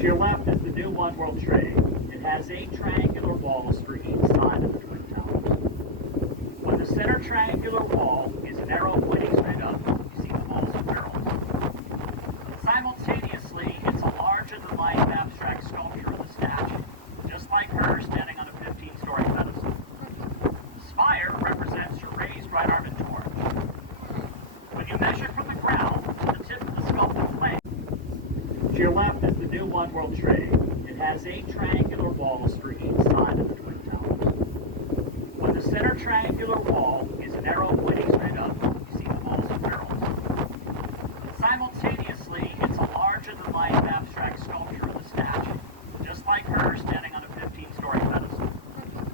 To your left is the new One World Trade. It has 8 triangular walls for each side of the Twin Towers. On the center triangular wall is an arrow pointing straight up. You see the walls of barrels. Simultaneously, it's a larger-than-life abstract sculpture of the statue, just like her standing on a 15-story pedestal. The spire represents your raised right arm and torch. When you measure from the ground to the tip of the sculpted plane, to your left is the new One World Trade. It has 8 triangular walls for each side of the Twin Towers. On the center triangular wall is an arrow pointing straight up. You see the walls of barrels. Simultaneously, it's a larger-than-life abstract sculpture of the statue, just like her standing on a 15-story pedestal.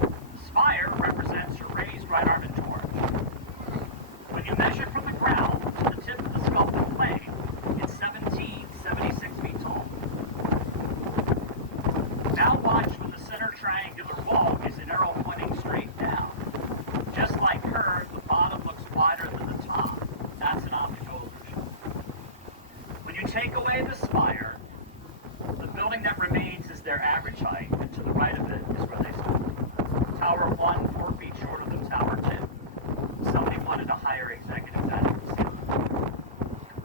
The spire represents your raised right arm and torch. When you measure from the ground to the tip of the sculpted plane, it's 76 feet tall. Now watch when the center triangular wall is an arrow pointing straight down. Just like her, the bottom looks wider than the top. That's an optical illusion. When you take away the spire, the building that remains is their average height, and to the right of it is where they stood. Tower 1, 4 feet shorter than Tower 2. Somebody wanted a higher executive dining room.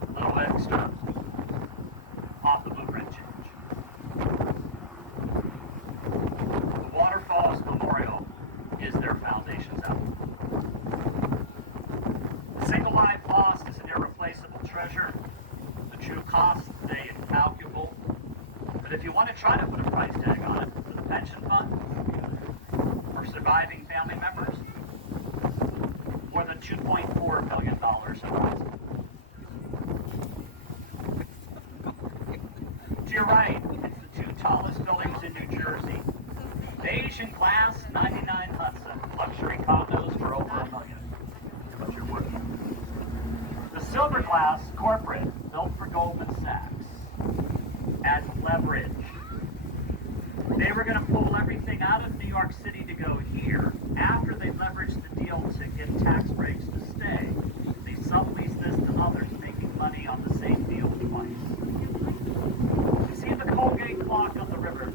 A little extra off the blueprint change. The Waterfalls Memorial is their foundation's element. The single life lost is an irreplaceable treasure. The true cost today incalculable. But if you want to try to put a price tag on it for the pension fund or surviving family members, more than $2.4 million have risen. To your right, it's the 2 tallest buildings in New Jersey. Beige and glass, 99 Hudson. Luxury condos for over $1 million. But you're worth it. The silver glass corporate, built for Goldman Sachs, as leverage. They were going to pull everything out of New York City to go here. After they leveraged the deal to get tax breaks to stay, they subleased this to others, making money on the same deal twice. You see the Colgate clock on the river?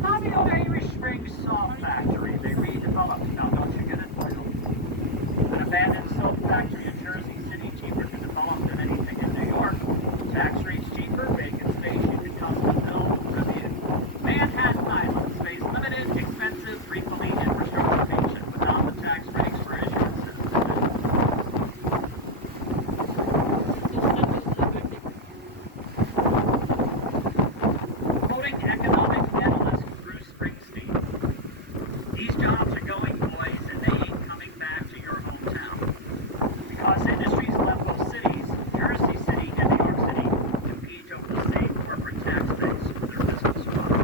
Not the old Irish Spring Salt Factory they redeveloped. Now, don't you get it, Michael? An abandoned soap factory in Jersey City, cheaper to develop than anything in New York. Tax rates cheaper, vacant space you can custom build. Review. Manhattan Island, space limited, expensive, frequently infrastructure patient, without the tax breaks for issuances. Quoting economic analyst Bruce Springsteen, these jobs are going, boys, and they ain't coming back to your hometown. Because industries left both cities, Jersey City and New York City, compete over the same corporate tax base for their business model.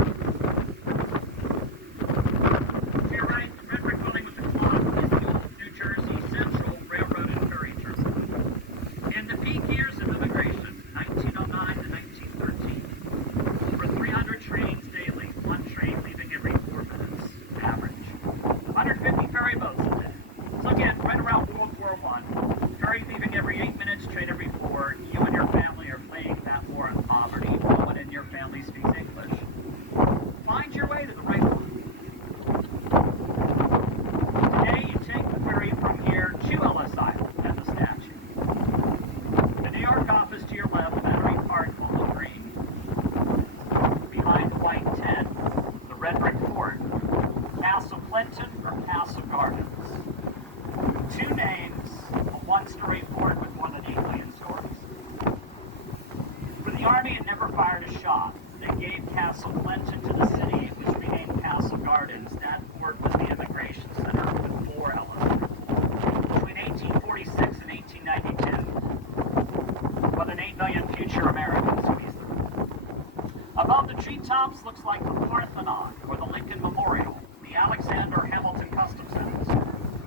To your right, the red brick building with the clock is the old New Jersey Central Railroad and Ferry Terminal. In the peak years of immigration, 1909 to 1913, over 300 trains daily, 1 train leaving every 4 minutes, average. 150 ferry boats a day. So again, right around World War I, ferry leaving every 8 minutes, train every 4. You and your family are playing that war in poverty. No one in your family speaks English. Find your way to the right one. Today, you take the ferry from here to Ellis Island and the statue. The New York office to your left, Battery Park, Bowling Green. Behind White 10, the red brick fort, Castle Clinton or Castle Gardens. 2 names, a 1-story fort with more than 8 million stories. For the Army, it never fired a shot. They gave Castle Clinton to the city. It was renamed Castle Gardens. That fort was the immigration center for Ellis. Between 1846 and 1892, more than 8 million future Americans squeezed through. Above the treetops looks like the Parthenon or the Lincoln Memorial, the Alexander Hamilton Customs House,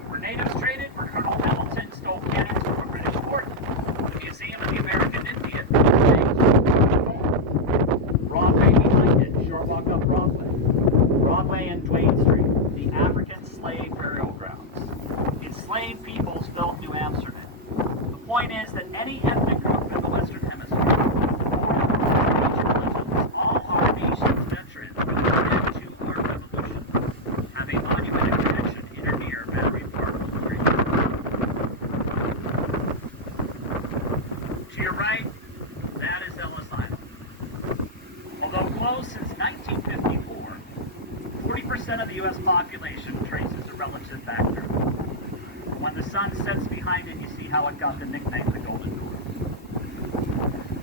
where natives traded, where Colonel Hamilton stole cannons from a British fort, the Museum of the American Indian, Broadway behind it, short walk up Broadway. Broadway and Duane Street, the African slave burial grounds. Enslaved peoples built New Amsterdam. The point is that any ethnic group in the Western Hemisphere, all are nations 90% of the U.S. population traces a relative back there. When the sun sets behind it, you see how it got the nickname the Golden Door.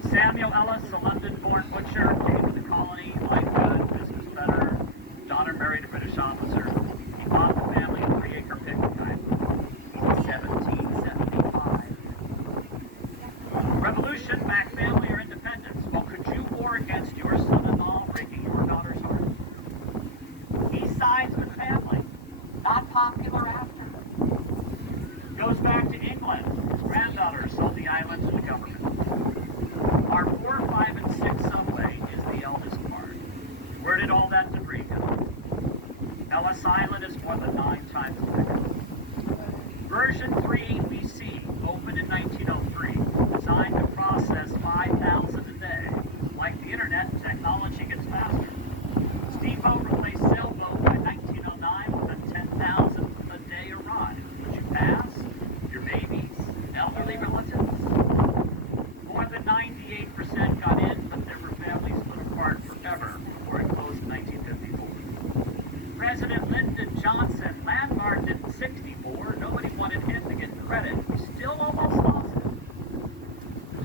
Samuel Ellis, a London-born butcher, came to the colony, life good, business better. Daughter married a British officer. He bought the family a 3-acre picnic island. 1775. Revolution, back family, or independence? Well, could you war against your son-in-law breaking your daughter's heart? He sides with family. Not popular after. Goes back to England. His granddaughter sold the island to the government. Our 4, 5, and 6 subway is the eldest part. Where did all that debris go? Ellis Island is more than 9 times bigger. Version 3 BC, opened in 1903, designed to process 5,000 a day. Like the internet, technology gets faster. Steamboat replaced sailboat by 1909 with a 10,000 a day arrive. Would you pass? Your babies? Elderly relatives? More than 98% got in, but there were families split apart forever before it closed in 1954. President Lyndon Johnson landmarked it in 64. Nobody wanted him to get credit. We still almost lost it.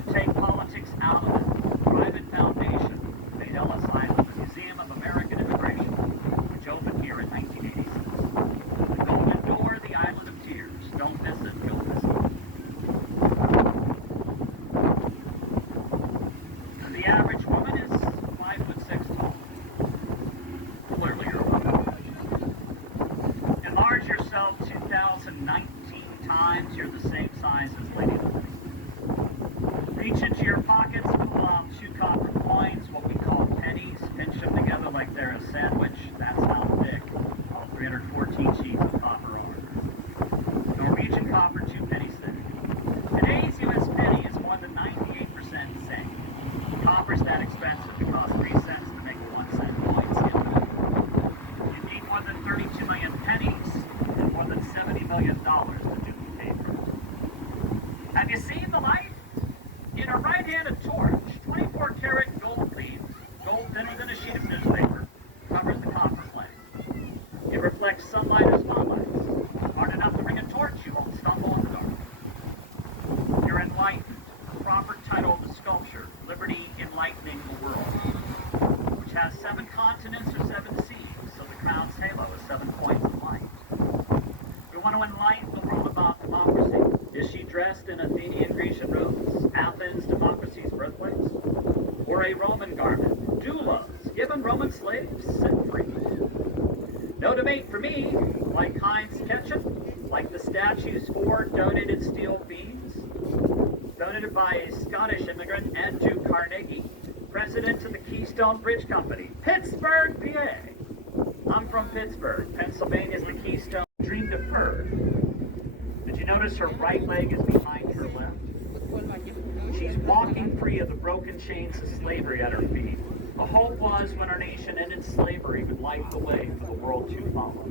To take politics out of it, private foundation made Ellis Island the Museum of American Immigration, which opened here in 1986. The Golden Door, the Island of Tears. Don't miss it, you'll miss it. The average woman is 5'6" tall. Clearly you're a woman. Enlarge yourself 2019 times, you're the same size as Lady Liberty. Reach into your pockets, pull out 2 copper coins, what we call pennies, pinch them together like they're a sandwich. That's how thick all 314 sheets of copper are. Norwegian copper, 2 pennies thick. Today's U.S. penny is more than 98% zinc. Copper's that expensive, it costs 3 cents to make a 1 cent coin. You need more than 32 million pennies and more than $70 million to duplicate them. Have you seen the light? In a right-handed torch, 24-karat gold leaves, gold thinner than a sheet of newspaper, covers the copper flame. It reflects sunlight or spotlights. Hard enough to bring a torch, you won't stumble in the dark. You're enlightened. The proper title of the sculpture, Liberty Enlightening the World, which has 7 continents or 7 seas, so the crown's halo is 7 points of light. We want to enlighten the world about democracy. Is she dressed in Athenian Grecian robes, Athens, democracy's birthplace? Or a Roman garment? Doulas, given Roman slaves, set free. No debate for me, like Heinz ketchup, like the statue's 4 donated steel beams, donated by a Scottish immigrant, Andrew Carnegie, president of the Keystone Bridge Company, Pittsburgh, PA. I'm from Pittsburgh. Pennsylvania's the Keystone. Dream deferred. Did you notice her right leg is behind her left? She's walking free of the broken chains of slavery at her feet. The hope was when our nation ended slavery would light the way for the world to follow.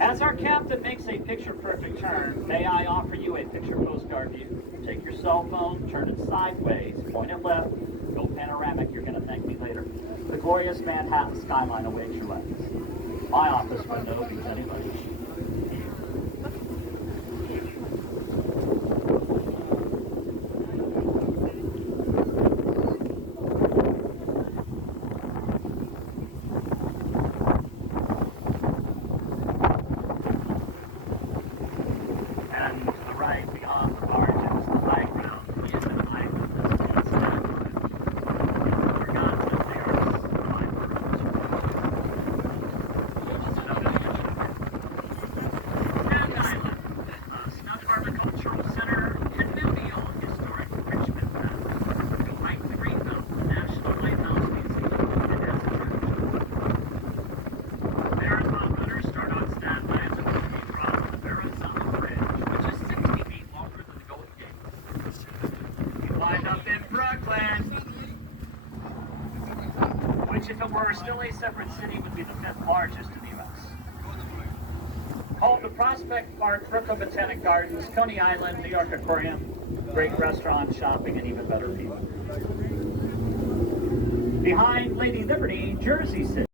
As our captain makes a picture-perfect turn, may I offer you a picture postcard view. Take your cell phone, turn it sideways, point it left, go panoramic, you're going to thank me later. The glorious Manhattan skyline awaits your legs. My office window beats anybody. which if it were still a separate city would be the 5th largest in the U.S. Home to Prospect Park, Brooklyn Botanic Gardens, Coney Island, New York Aquarium, great restaurants, shopping, and even better people. Behind Lady Liberty, Jersey City.